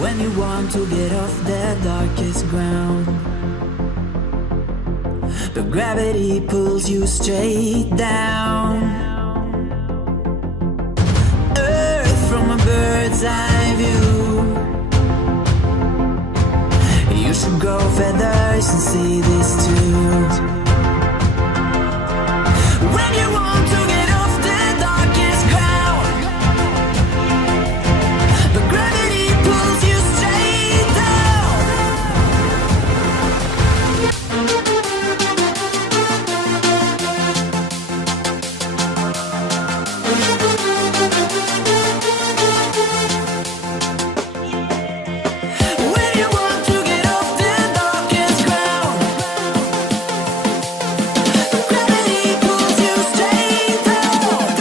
When you want to get off the darkest ground, but gravity pulls you straight down. Earth from a bird's eye view. You should grow feathers and see this too. When you want to get off the darkest ground, but gravity pulls you straight down. When you want to get off the darkest ground, but gravity pulls you straight down. Clear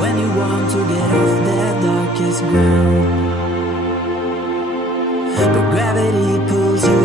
When you want to get off that darkest ground, but gravity pulls you